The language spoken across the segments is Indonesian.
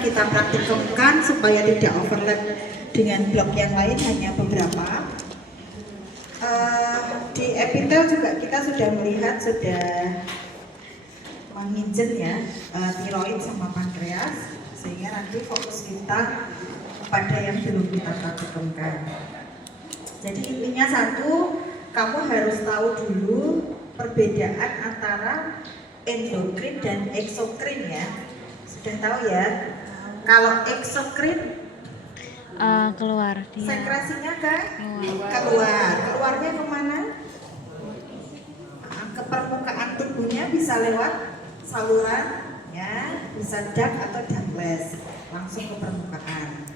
kita praktikumkan supaya tidak overlap dengan blok yang lain, hanya beberapa. Di epitel juga kita sudah melihat, sudah menginjen ya, tiroid sama pankreas, sehingga nanti fokus kita pada yang belum kita praktikumkan. Jadi intinya satu, kamu harus tahu dulu perbedaan antara endokrin dan eksokrin ya. Sudah tahu ya? Kalau eksokrin keluar dia. sekresinya keluar. Keluarnya kemana? Ke permukaan tubuhnya, bisa lewat saluran ya, bisa duct atau ductless, langsung ke permukaan.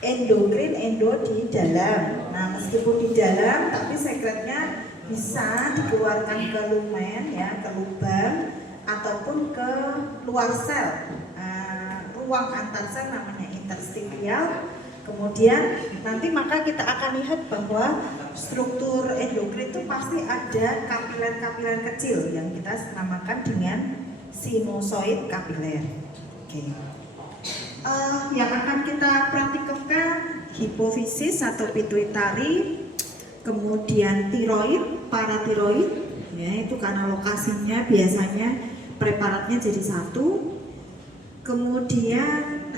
Endokrin, endo di dalam. Nah, meskipun di dalam, tapi sekretnya bisa dikeluarkan ke lumen ya, ke lubang ataupun ke luar sel. Ruang antar sel namanya interstitial. Kemudian nanti maka kita akan lihat bahwa struktur endokrin itu pasti ada kapiler-kapiler kecil yang kita namakan dengan sinusoid kapiler. Oke. Yang akan kita praktikumkan hipofisis atau pituitari, kemudian tiroid, paratiroid, ya itu karena lokasinya biasanya preparatnya jadi satu, kemudian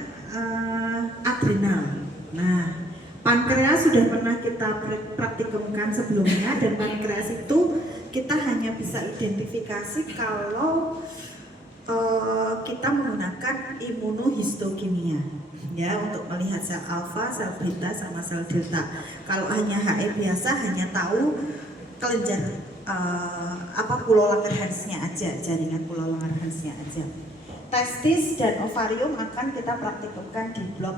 adrenal. Nah, pankreas sudah pernah kita praktikumkan sebelumnya, dan pankreas itu kita hanya bisa identifikasi kalau kita menggunakan imunohistokimia ya, untuk melihat sel alfa, sel beta, sama sel delta. Kalau hanya HE biasa hanya tahu kelenjar pulau Langerhansnya aja, jaringan pulau Langerhansnya aja. Testis dan ovarium akan kita praktikumkan di blok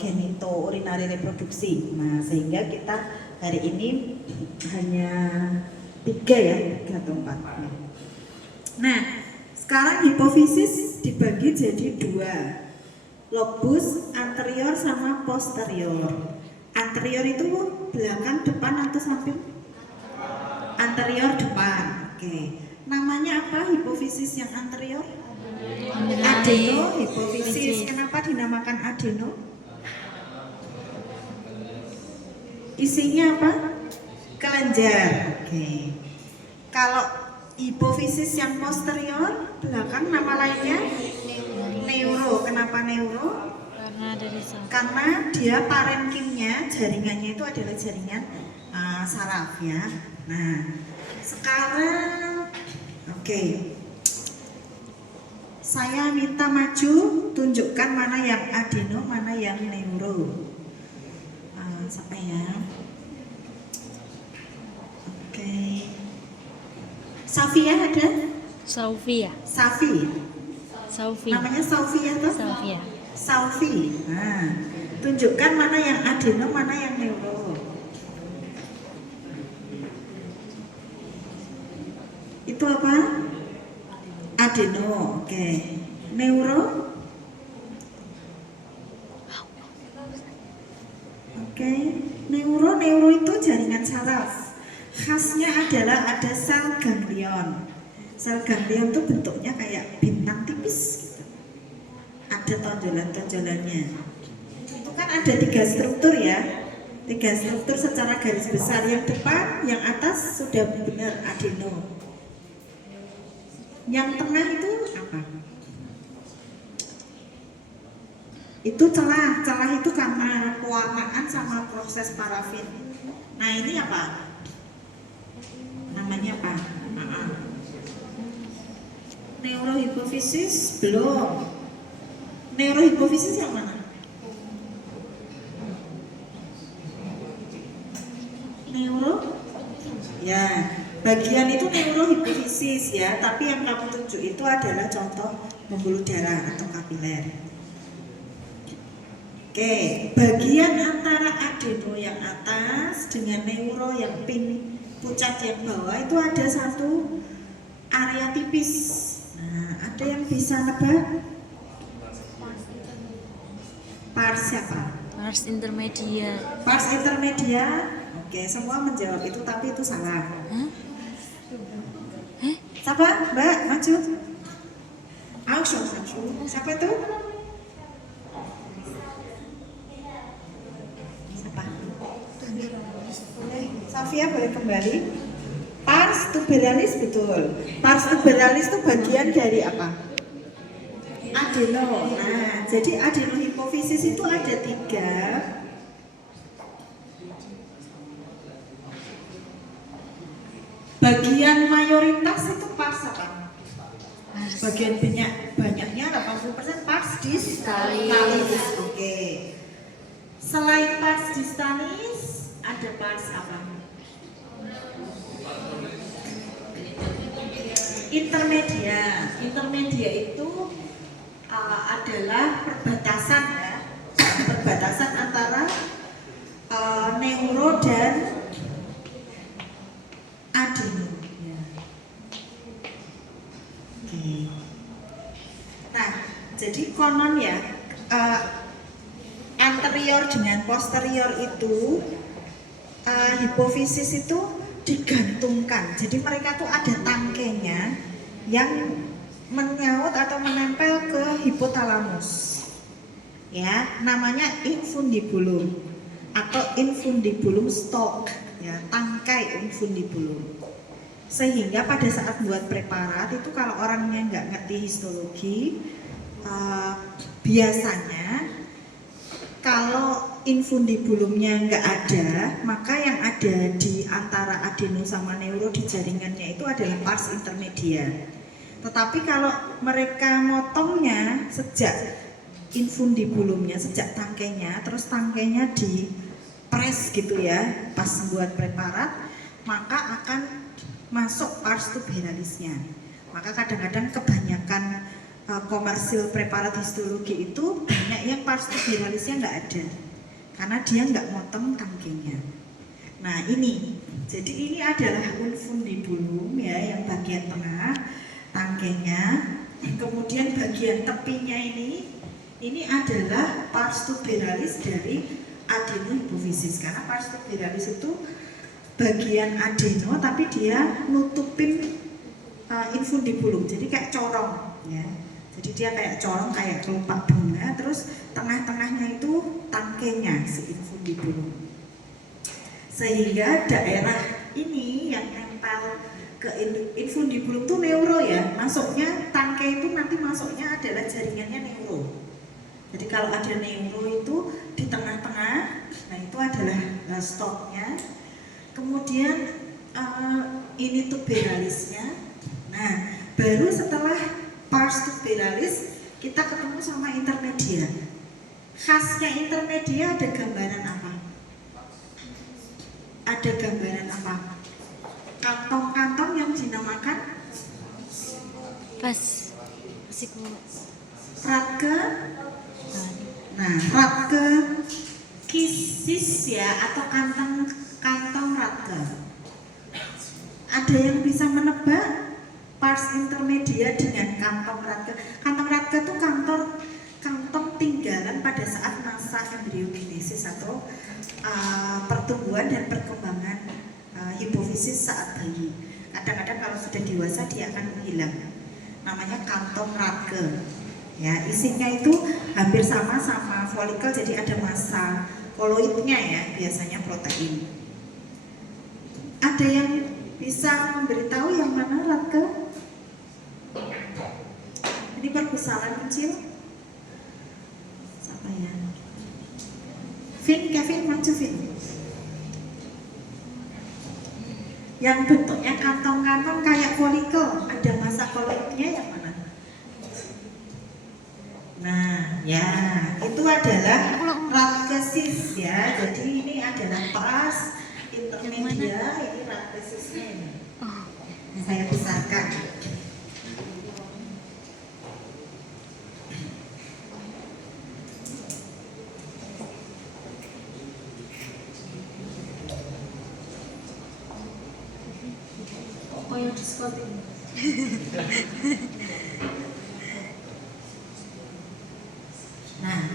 genito urinari reproduksi. Nah, sehingga kita hari ini hanya 3 atau 4. Nah, sekarang hipofisis dibagi jadi 2, lobus anterior sama posterior. Anterior itu belakang, depan atau samping? Anterior, depan. Oke. Namanya apa hipofisis yang anterior? Adeno hipofisis. Kenapa dinamakan adeno? Isinya apa? Kelenjar. Oke. Kalau hipofisis yang posterior, belakang, nama lainnya neuro. Kenapa neuro? Karena dia parenkinnya, jaringannya itu adalah jaringan saraf ya. Nah, sekarang oke. Saya minta maju, tunjukkan mana yang adeno, mana yang neuro. Sampai ya. Oke. Safia ada? Saufia. Safi. Namanya Saufia tuh? Saufia. Saufi. Nah, tunjukkan mana yang adeno, mana yang neuro. Itu apa? Adeno. Oke. Neuro? Oke. Neuro itu jaringan saraf. Khasnya adalah ada sel ganglion. Sel ganglion itu bentuknya kayak bintang tipis gitu. Ada tonjolan-tonjolannya. Itu kan ada 3 struktur ya. 3 struktur secara garis besar. Yang depan, yang atas sudah benar adeno. Yang tengah itu apa? Itu celah. Celah itu karena pewarnaan sama proses parafin. Nah, ini apa? Namanya apa? Neurohipofisis belum. Neurohipofisis yang mana? Neuro? Ya, bagian itu neurohipofisis ya, tapi yang kamu tunjuk itu adalah contoh pembuluh darah atau kapiler. Oke, bagian antara adeno yang atas dengan neuro yang pucat yang bawah itu ada satu area tipis. Nah, ada yang bisa nebak? Pars siapa? Pars intermedia. Pars intermedia. Oke, semua menjawab itu, tapi itu salah. Siapa? Mbak, maju. Maju. Siapa itu? Safia boleh kembali. Pars tuberalis betul. Pars tuberalis itu bagian dari apa? Adeno. Nah, jadi adenohipofisis itu ada 3. Bagian mayoritas itu pars apa? Bagian banyaknya 80% pars distalis. Oke. Selain pars distalis, ada pars apa? Intermedia. Intermedia itu adalah perbatasan ya, perbatasan antara neuro dan adeno. Ya. Oke. Nah, jadi konon ya anterior dengan posterior itu hipofisis itu digantungkan. Jadi mereka tuh ada tangkainya yang menyaut atau menempel ke hipotalamus. Ya, namanya infundibulum atau infundibulum stalk, ya, tangkai infundibulum. Sehingga pada saat buat preparat itu kalau orangnya nggak ngerti histologi, biasanya kalau infundibulumnya nggak ada, maka yang ada di antara adeno sama neuro di jaringannya itu adalah pars intermedia. Tetapi kalau mereka motongnya sejak infundibulumnya, sejak tangkainya, terus tangkainya di press gitu ya, pas buat preparat, maka akan masuk pars tuberalisnya. Maka kadang-kadang kebanyakan komersil preparat histologi itu banyak yang pars tuberalisnya nggak ada, karena dia nggak motong tangkainya. Nah ini, jadi ini adalah infundibulum ya, yang bagian tengah tangkainya, kemudian bagian tepinya ini adalah pars tuberalis dari adenohipofisis, karena pars tuberalis itu bagian adeno tapi dia nutupin infundibulum, jadi kayak corong ya. Jadi dia kayak corong, kayak kelopak bunga, terus tengah-tengahnya itu tangkainya si infundibulum. Sehingga daerah ini yang nempel ke infundibulum itu neuro ya, masuknya tangkai itu nanti masuknya adalah jaringannya neuro. Jadi kalau ada neuro itu di tengah-tengah, nah itu adalah stalknya. Kemudian ini tuberalisnya. Nah, baru setelah pars tuberalis kita ketemu sama intermedia. Khasnya intermedia ada gambaran apa? Ada gambaran apa? Kantong-kantong yang dinamakan Rathke. Nah, Rathke kisis ya, atau kantong Rathke. Ada yang bisa menebak pars intermedia dengan kantong Rathke? Kantong Rathke itu kantong tinggalan pada saat masa embriogenesis atau pertumbuhan dan perkembangan hipofisis saat bayi. Kadang-kadang kalau sudah dewasa dia akan menghilang. Namanya kantong Rathke. Ya, isinya itu hampir sama folikel, jadi ada massa koloidnya ya, biasanya protein. Ada yang bisa memberitahu yang mana Rathke? Ini perpustakaan kecil. Siapa ya? Kevin, maju Vin. Yang bentuknya kantong-kantong kayak folikel, ada massa koloidnya yang mana? Nah, ya, itu adalah Rathkesis ya. Jadi ini adalah pars intermedia, ini Rathkesisnya ini. Saya besarkan. Oh, yang diskotik. Nah,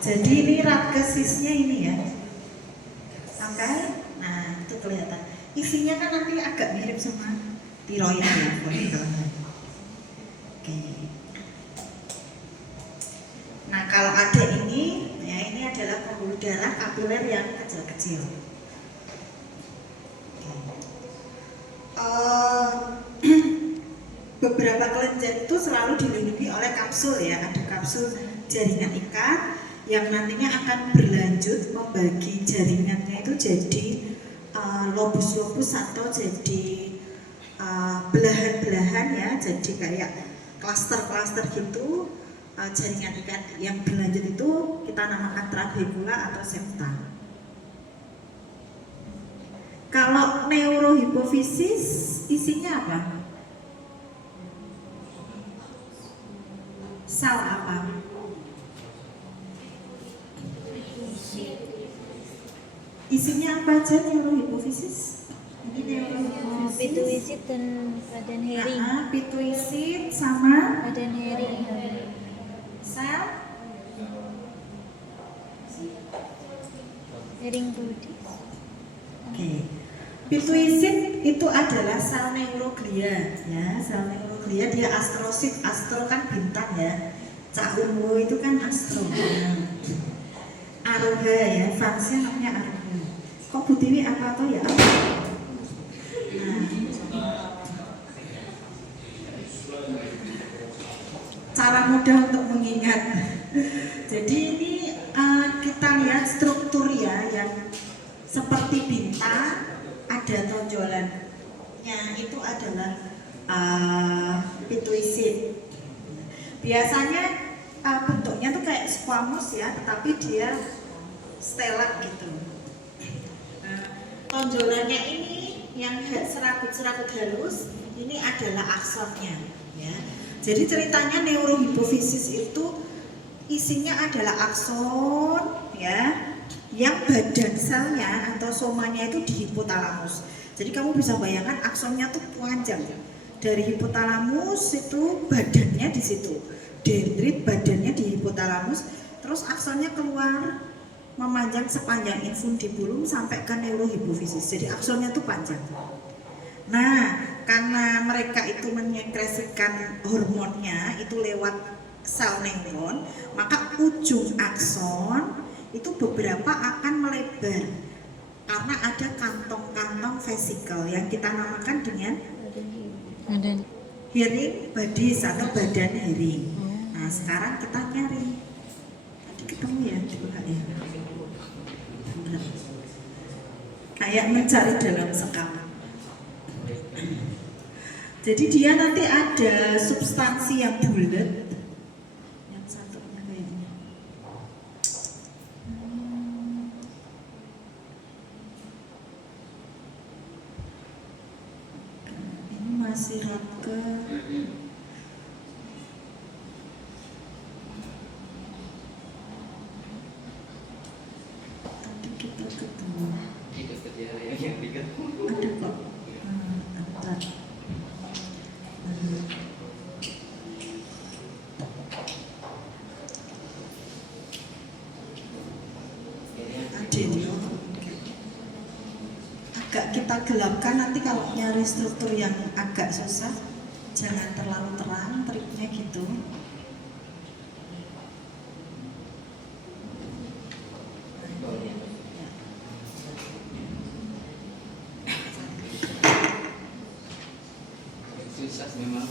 jadi ini Rathkesisnya ini ya. Sampai, nah itu kelihatan. Isinya kan nanti agak mirip sama tiroid ya, folikelnya. Oke. Nah kalau ada ini, ya ini adalah pembuluh darah kapiler yang kecil-kecil. selalu dilindungi oleh kapsul ya, ada kapsul jaringan ikat yang nantinya akan berlanjut membagi jaringannya itu jadi lobus-lobus atau jadi belahan-belahan ya, jadi kayak klaster-klaster gitu. Jaringan ikat yang berlanjut itu kita namakan trabekula atau septa. Kalau neurohipofisis isinya apa? Sel apa? Isinya apa aja neurohipofisis? Ini neurohipofisis. Pituisit dan badan herring. Pituisit sama Badan herring. sel Herring body. Oke. Pituisit itu adalah sel neuroglia ya, sel neuroglia dia astrosit, astro kan bintang ya. Cak Ungu itu kan astro. Aroha ya, fansnya namanya Aroha. Kok Bu Tiwi apa tuh ya? Nah. Cara mudah untuk mengingat. Jadi ini kita lihat struktur ya yang seperti bintang, ada tonjolannya itu adalah pituisit. Biasanya bentuknya tuh kayak squamous ya, tetapi dia stellat gitu. Tonjolannya ini yang serabut-serabut halus ini adalah aksonnya ya. Jadi ceritanya neurohipofisis itu isinya adalah akson ya, yang badan selnya atau somanya itu di hipotalamus. Jadi kamu bisa bayangkan aksonnya tuh panjang dari hipotalamus itu badannya di situ, dendrit badannya di hipotalamus, terus aksonnya keluar memanjang sepanjang infundibulum sampai ke neurohipofisis. Jadi aksonnya tuh panjang. Nah, karena mereka itu menyekresikan hormonnya itu lewat sel neuron, maka ujung akson itu beberapa akan melebar karena ada kantong-kantong vesikel yang kita namakan dengan Badan. hearing bodies atau badan hearing. Nah, sekarang kita nyari. Tadi ketemu ya di ya. Kayak mencari dalam sekam. Jadi dia nanti ada substansi yang bulat. Yang satunya kayaknya. Ini masih rangka. Tadi kita ketemu. Ada kok. Ada. Adenio. Agak kita gelapkan nanti kalau nyari struktur yang agak susah, jangan terlalu terang, triknya gitu. Susah memang.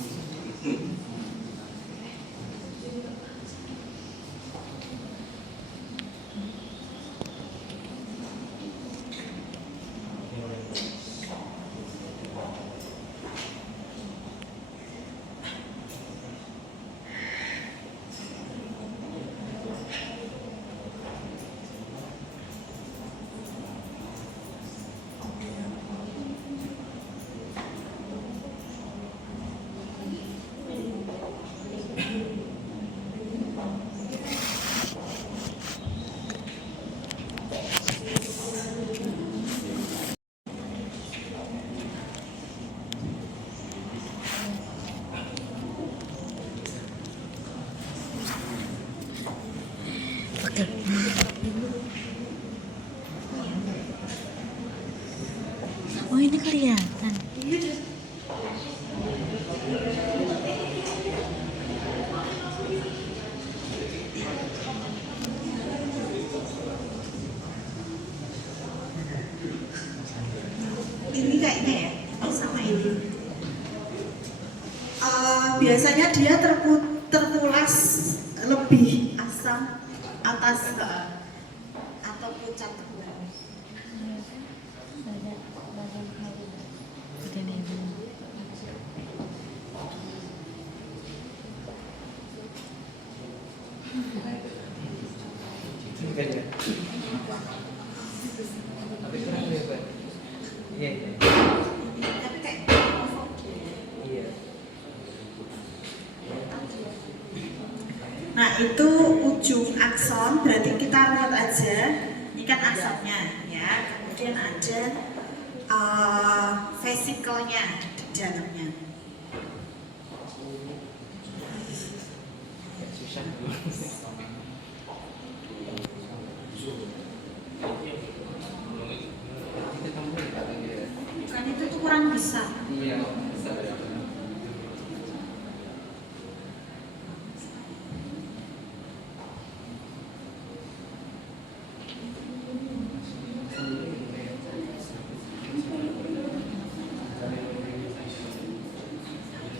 Oh, ini kelihatan. Ini kayaknya ya, sama ini. biasanya dia terpulas lebih asam atas atau pucat ke bawah. Ada bagian hari. Badan heri. Tapi kurang lebar. Iya. Tapi kayak Iya. nah itu ujung akson, berarti kita lihat aja ini kan aksonnya ya, kemudian ada vesikelnya di dalamnya. Susah. Bukan itu tuh kurang besar. Iya, besar ya.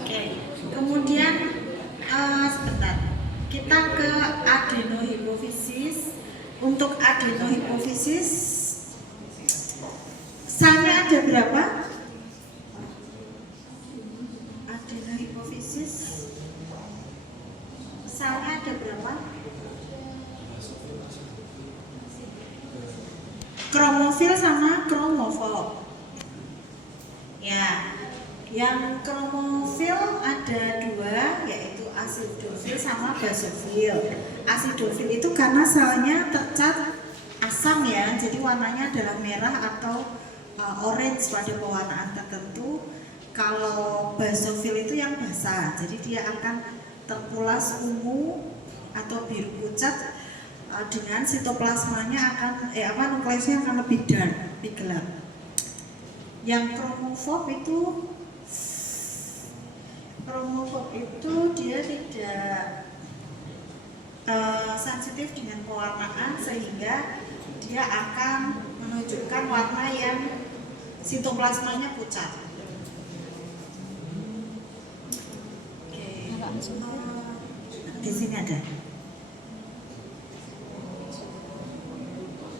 Oke, kemudian sebentar, kita ke adenohipofisis. Untuk adenohipofisis, selnya ada berapa? Adenohipofisis, selnya ada berapa? Kromofil sama kromofob. Ya, yang kromofil ada dua, yaitu asidofil sama basofil. Asidofil itu karena selnya tercat asam ya, jadi warnanya adalah merah atau orange pada pewarnaan tertentu. Kalau basofil itu yang basah, jadi dia akan terpulas ungu atau biru pucat, dengan sitoplasmanya akan nukleusnya akan lebih dark, lebih gelap. Yang kromofob itu dia tidak sensitif dengan pewarnaan, sehingga dia akan menunjukkan warna yang sitoplasmanya pucat. Oke, di sini ada.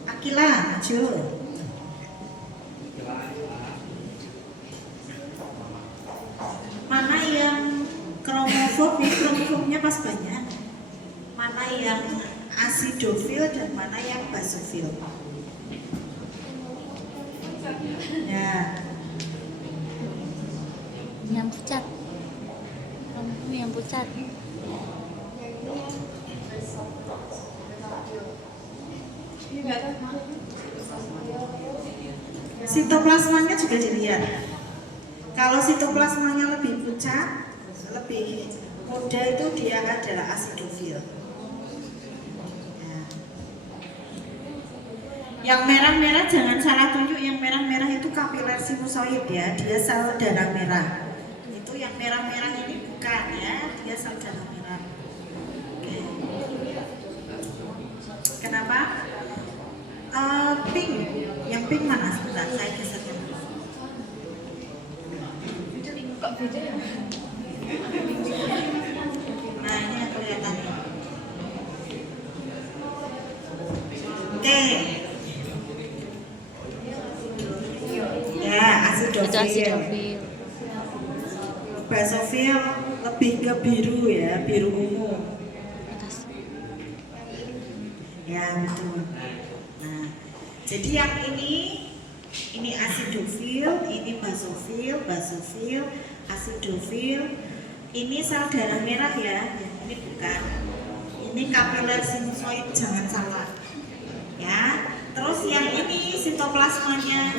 Akila, maju. Mana yang kromofob? Ini kromofobnya pas banyak. Mana yang asidofil dan mana yang basofil? Ya, Yang pucat. Kamu yang pucat. sitoplasmanya juga dilihat. Kalau sitoplasmanya lebih pucat, lebih muda, itu dia adalah asidofil. Ya. Yang merah-merah jangan salah tunjuk, yang merah-merah itu kapiler sinusoid ya, dia sel darah merah. Itu yang merah-merah ini bukan ya, dia sel darah merah. Oke. Kenapa? Pink, yang pink mana? Sebentar, saya geserkan. Kok beda ya? Nah, ini yang kelihatan nih. Oke. Ya, Itu asidofil. asidofil. Basofil lebih ke biru ya, biru ungu. Atas. Ya, betul. Nah, jadi yang ini asidofil, ini basofil, asidofil. Ini sel darah merah ya, yang ini bukan. Ini kapiler sinusoid, jangan salah. Ya. Terus yang ini sitoplasmanya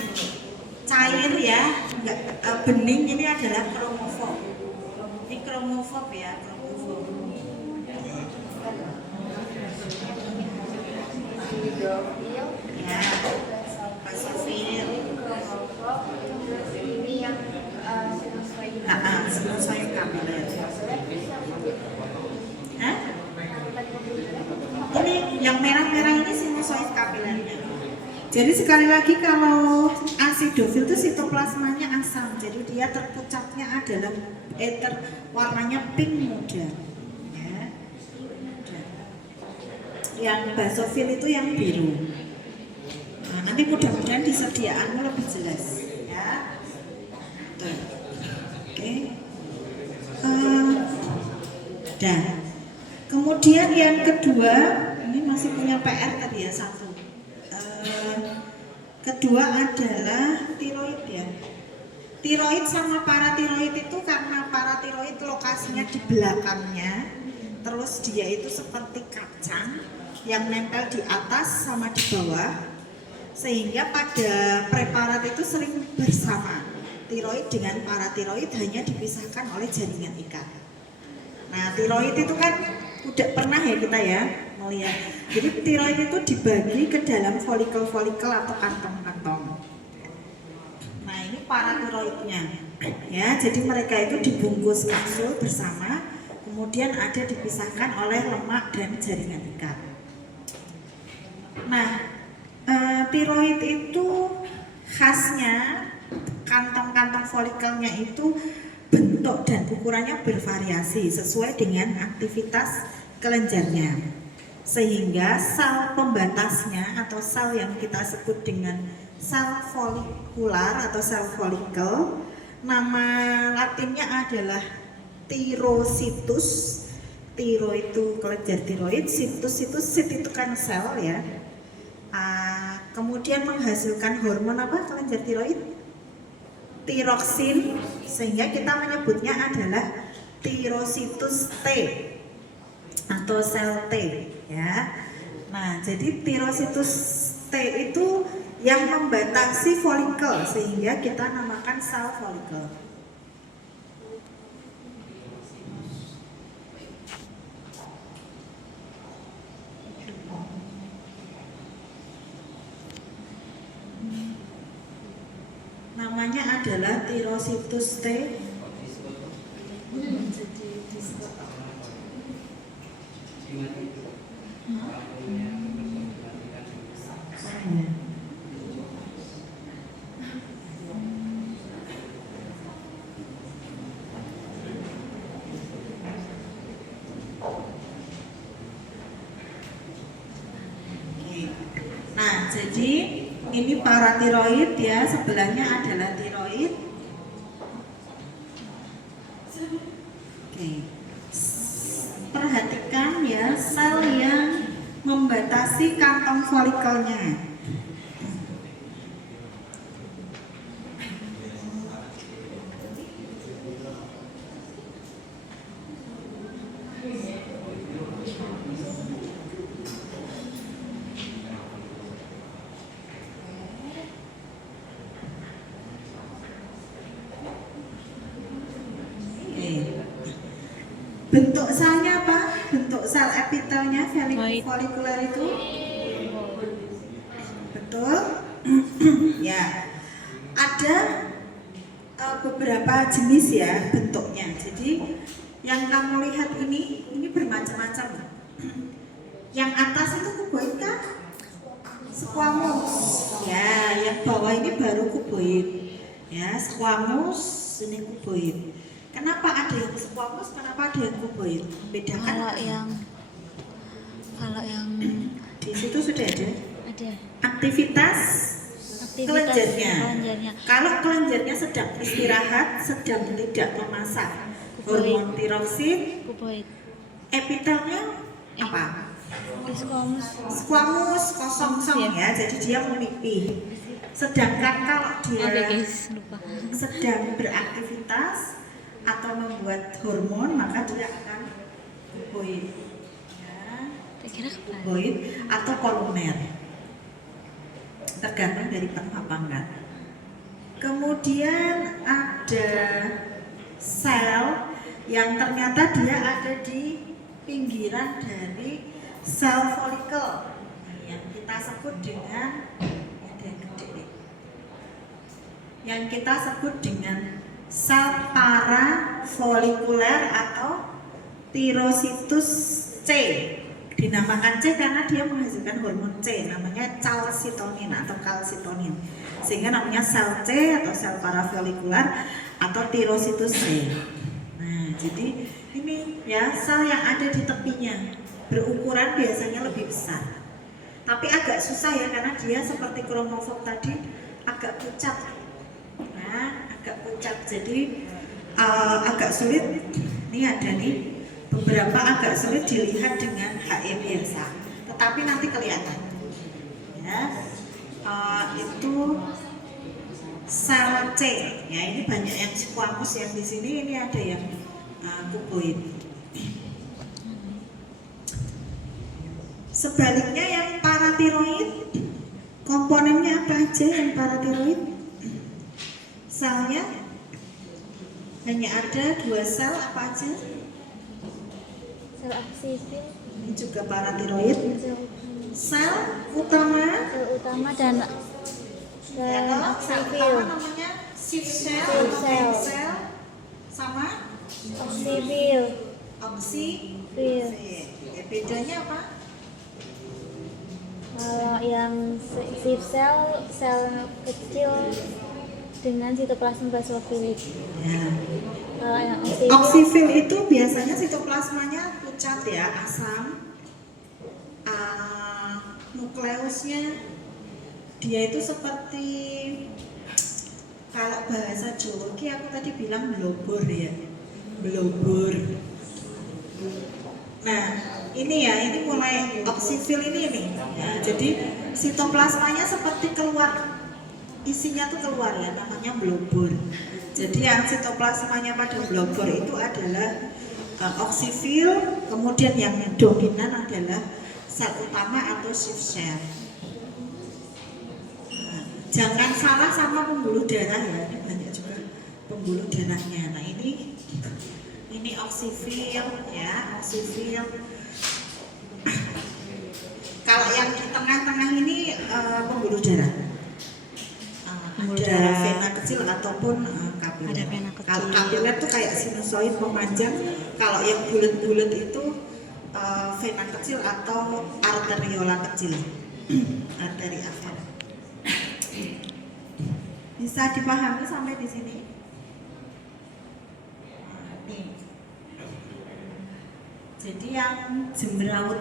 cair ya, enggak bening, ini adalah kromofob. Ini kromofob ya, kromofob. Ya, basofil. Ini yang Sinusoid kapiler. Hah? Ini yang merah-merah ini sinusoid kapilernya. Jadi sekali lagi kalau asidofil itu sitoplasmanya asam, jadi dia terpucatnya adalah warnanya pink muda. Ya. Yang basofil itu yang biru. Nah, nanti mudah-mudahan disediaanmu lebih jelas. Ya. Tuh. Oke. Dan kemudian yang kedua, ini masih punya PR tadi ya satu. Kedua adalah tiroid ya. Tiroid sama paratiroid itu karena paratiroid lokasinya di belakangnya, terus dia itu seperti kacang yang nempel di atas sama di bawah, sehingga pada preparat itu sering bersama. Tiroid dengan paratiroid hanya dipisahkan oleh jaringan ikat. Nah, tiroid itu kan udah pernah ya kita ya melihat. Jadi tiroid itu dibagi ke dalam folikel-folikel atau kantong-kantong. Nah, ini paratiroidnya. Ya, jadi mereka itu dibungkus kapsul bersama, kemudian ada dipisahkan oleh lemak dan jaringan ikat. Nah, tiroid itu khasnya kantong-kantong folikelnya itu bentuk dan ukurannya bervariasi sesuai dengan aktivitas kelenjarnya, sehingga sel pembatasnya atau sel yang kita sebut dengan sel folikular atau sel folikel, nama latinnya adalah tirocytus. Tiro itu kelenjar tiroid, situs itu sit itu kan sel ya. Kemudian menghasilkan hormon apa kelenjar tiroid? Tiroksin, sehingga kita menyebutnya adalah tirocytus T atau sel T ya. Nah, jadi tirocytus T itu yang membatasi folikel, sehingga kita namakan sel folikel. Namanya adalah tirocytus T. Nah, jadi ini paratiroid ya, sebelahnya adalah tiroid. Oke. Perhatikan ya sel yang membatasi kantong folikelnya. Bentuk selnya apa? Bentuk sel epitelnya folikuler itu? Betul? Ya. Ada beberapa jenis ya bentuknya. Jadi yang kamu lihat ini bermacam-macam. Yang atas itu kuboid kan? Squamous. Ya, yang bawah ini baru kuboid. Ya, squamous, ini kuboid. Kenapa ada yang squamous, kenapa ada yang kuboid? Bedakan. Kalau yang di situ sudah ada. Ada. Aktivitas kelenjarnya. Kalau kelenjarnya sedang istirahat, sedang tidak memasak hormon tiroksin, kuboid. epitelnya apa? Squamous. Kosong ya, jadi dia memipih. Sedangkan kalau dia sedang beraktivitas atau membuat hormon, maka dia akan kuboid ya, kuboid atau kolumer, tergantung dari penuh apa enggak. Kemudian ada sel yang ternyata dia ada di pinggiran dari sel folikel yang kita sebut dengan sel parafolikuler atau tirocytus C. Dinamakan C karena dia menghasilkan hormon C, namanya calcitonin atau kalsitonin. Sehingga namanya sel C atau sel parafolikular atau tirositus C. Nah, jadi ini ya sel yang ada di tepinya berukuran biasanya lebih besar. Tapi agak susah ya karena dia seperti kromofom tadi agak pucat. Nah, agak pucat. Jadi agak sulit. Ini ada nih. Beberapa agak sulit dilihat dengan HE biasa, tetapi nanti kelihatan. Ya, itu sel C. Ya, ini banyak yang squamous yang di sini. Ini ada yang kuboid. Sebaliknya yang paratiroid, komponennya apa aja yang paratiroid? Selnya hanya ada 2 sel, apa aja? Sel aksifil, Ini juga paratiroid. sel Sel utama dan sel aksifil, utama namanya shift cell Shift atau cell. main cell sama oksifil, oksifil. Ya, bedanya apa? kalau yang shift cell, sel kecil dengan sitoplasma basofilik. Ya. Kalau yang oksifil, Oksifil itu biasanya sitoplasmanya pucat ya, asam. Nukleusnya dia itu seperti, kalau bahasa Jawa aku tadi bilang blobor ya, blobor. Nah, ini ya, ini mulai oksifil ini. Ya, jadi sitoplasmanya seperti keluar, isinya tuh keluar ya, namanya blobor. Jadi yang sitoplasmanya pada blobor itu adalah oksifil, kemudian yang dominan adalah sel utama atau shift cell. Nah, jangan salah sama pembuluh darah ya, ini banyak juga pembuluh darahnya. Nah, ini oksifil ya, oksifil. Kalau yang di tengah-tengah ini pembuluh darah. Ada vena kecil ataupun kapiler. Ada vena kecil. Kalau kapiler tuh kayak sinusoid memanjang. Kalau yang bulat-bulat itu vena kecil atau arteriola kecil. Arteri afera. Bisa dipahami sampai di sini? Nih. Jadi yang jemberawut,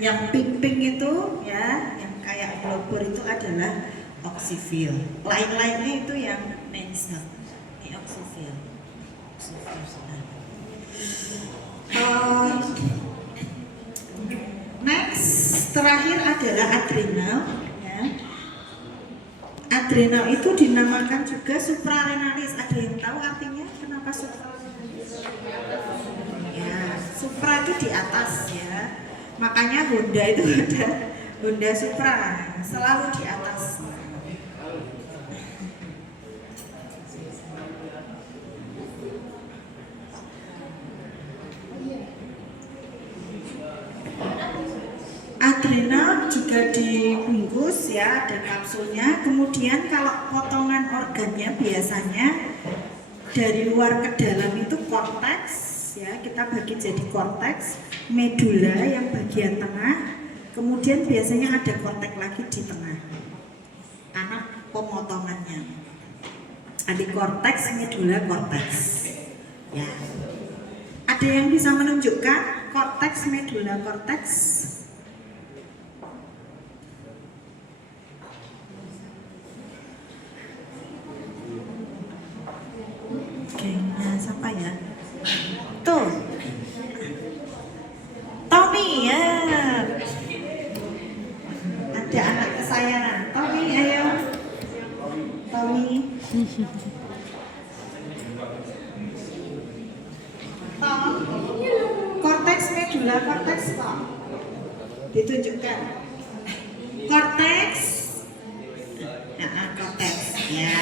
yang pink-pink itu ya, yang kayak blobor itu adalah oksifil. Lain-lainnya itu yang main cell. Ini oksifil. Next, terakhir adalah adrenal. Ya. Adrenal itu dinamakan juga suprarenalis. Ada yang tahu artinya kenapa suprarenalis? Ya, supra itu di atas ya. Makanya Honda itu ada Honda Supra, selalu di atas. Adrenal juga dibungkus ya, ada kapsulnya. Kemudian kalau potongan organnya biasanya dari luar ke dalam itu korteks ya, kita bagi jadi korteks, medula yang bagian tengah, kemudian biasanya ada korteks lagi di tengah. Anak pemotongannya. Ada korteks, medula, korteks. Ya. Ada yang bisa menunjukkan korteks, medula, korteks? Oke, nah siapa ya? Tuh, Tommy ya. Ada anak kesayangan. Tommy, ayo. Tommy. Tom. Korteks medula korteks Tom. Ditunjukkan. Korteks. Nah, korteks. Ya.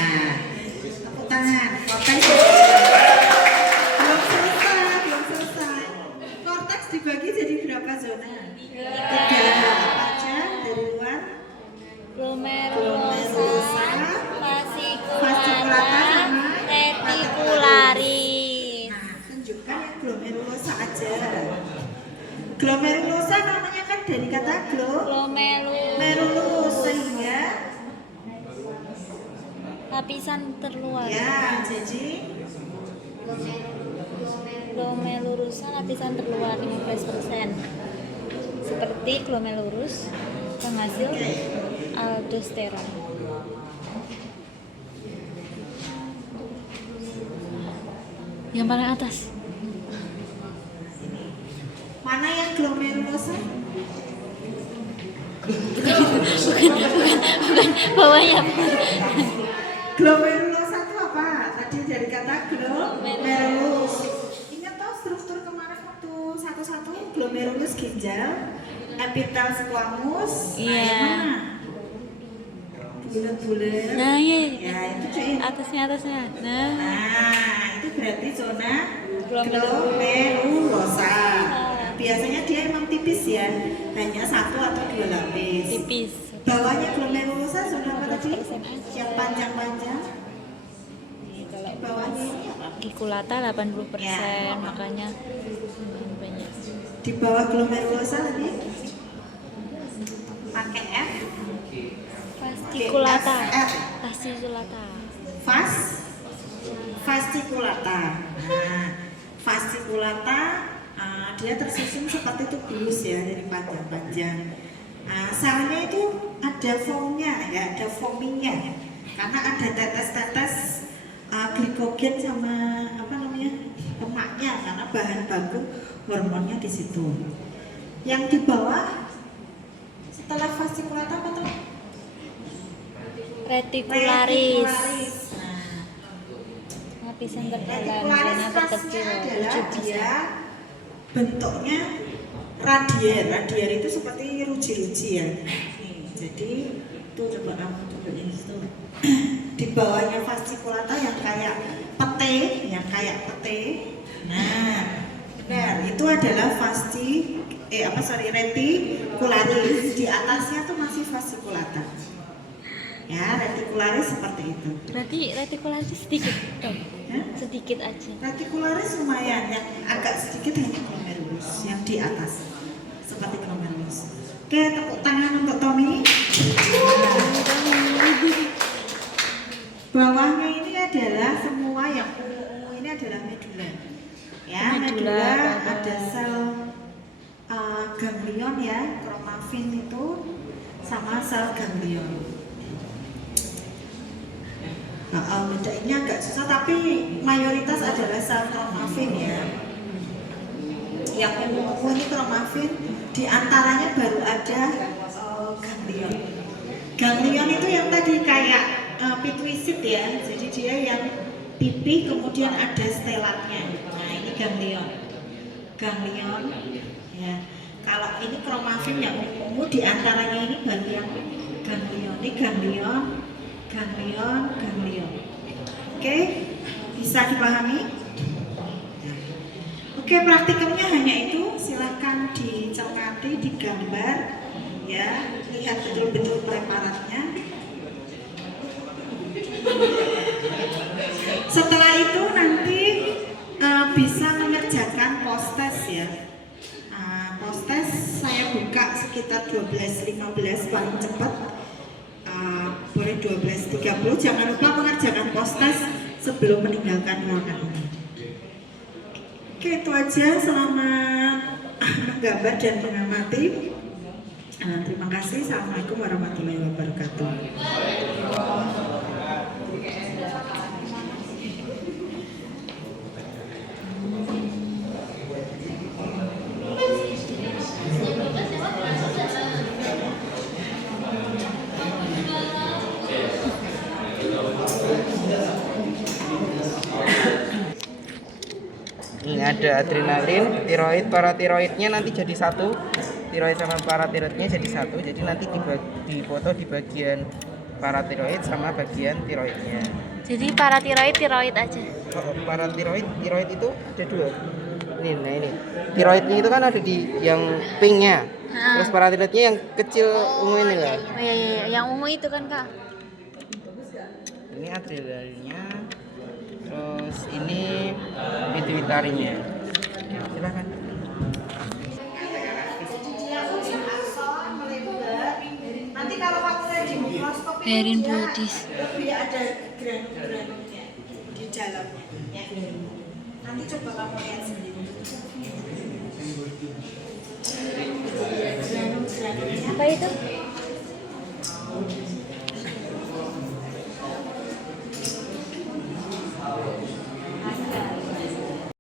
Tepuk tangan. Korteks. Belum selesai. Korteks dibagi jadi berapa zona? 3. Apa aja dari luar? glomerulosa, Fasciculata, sama reticularis. Nah, tunjukkan yang glomerulosa aja. Glomerulosa namanya kan dari kata glomerulus sehingga lapisan terluar. ya jadi Glomerulosa lapisan terluar 15%. Seperti glomerulus penghasil aldosteron. Yang paling atas. mana yang glomerulosa? Bukan bawahnya. Glomerulosa itu apa? Tadi dari kata glomerulus. Ingat toh struktur kemarin waktu satu-satu glomerulus ginjal, epitel squamous, Iya. yang mana? Bulat-bulat. Nah, iya. Ya itu cuy. Atasnya. Nah, Nah itu berarti zona Glomerulosa. glomerulosa. Biasanya dia emang tipis ya, hanya 1 atau 2 lapis. tipis. Bawahnya glomerulosa zona apa tadi? 1% aja. Yang panjang-panjang. Kalau Di bawahnya ini apa? Gikulata 80%, Ya. makanya banyak. Di bawah glomerulosa tadi pakai F. Fasciculata. F. Fasciculata. Fasciculata. Nah, fasciculata dia tersusun seperti tubulus ya, dari panjang-panjang. Selnya itu ada foamnya ya, ada foamingnya, karena ada tetes-tetes glikogen sama apa namanya lemaknya, karena bahan baku hormonnya di situ. Yang di bawah setelah fasciculata apa tuh? Reticularis. Reticularis. Lapisan terdalam, Reticularis zona khasnya terkecil. adalah 7%. dia bentuknya radier itu seperti ruji-ruji ya. Nih, jadi itu coba kamu coba itu. Di bawahnya fasciculata yang kayak pete. Nah, benar, itu adalah reticularis. Di atasnya tuh masih fasciculata. Ya, reticularis seperti itu. Berarti reticularis sedikit dong. Ya? Sedikit aja. Reticularis lumayan, yang agak sedikit hanya glomerulus yang di atas seperti glomerulus. Oke, tepuk tangan untuk Tommy. Bawahnya ini adalah semua yang ungu ini adalah medula. Ya, Medula, medula bawah. ada sel ganglion ya, kromafin itu sama sel ganglion. Bedainnya agak susah, tapi mayoritas adalah sel kromafin ya. Yang ungu ini kromafin, di antaranya baru ada ganglion. Ganglion itu yang tadi kayak pituisit ya, jadi dia yang pipih kemudian ada stelatnya. Nah ini ganglion ya. Kalau ini kromafin yang ungu, di antaranya ini baru yang ganglion. Ini ganglion. Oke, bisa dipahami? Oke, praktikumnya hanya itu. Silahkan dicermati, digambar, ya, lihat betul-betul preparatnya. Setelah itu nanti bisa mengerjakan post-test ya. Post-test saya buka sekitar 12.15 paling cepat. Boleh 12.30. Jangan lupa mengerjakan post-test sebelum meninggalkan ruangan ini. Oke, itu aja. Selamat menggambar dan mengamati. Terima kasih. Assalamualaikum warahmatullahi wabarakatuh. Ini ada adrenalin, tiroid, paratiroidnya nanti jadi satu. Tiroid sama paratiroidnya jadi satu. Jadi nanti dipoto di bagian paratiroid sama bagian tiroidnya. Jadi paratiroid, tiroid aja. Kalau paratiroid, tiroid itu ada dua. Ini. Tiroidnya itu kan ada di yang pinknya. Terus paratiroidnya yang kecil ungu ini lah. Oh iya, yang ungu itu kan Kak. Ini adrenalinnya. Terus ini pituitarinya. Silakan. Berin dia bodies. lebih ada granul-granulnya di dalamnya. Ya. Nanti coba kamu lihat sendiri. Granul-granulnya Apa itu?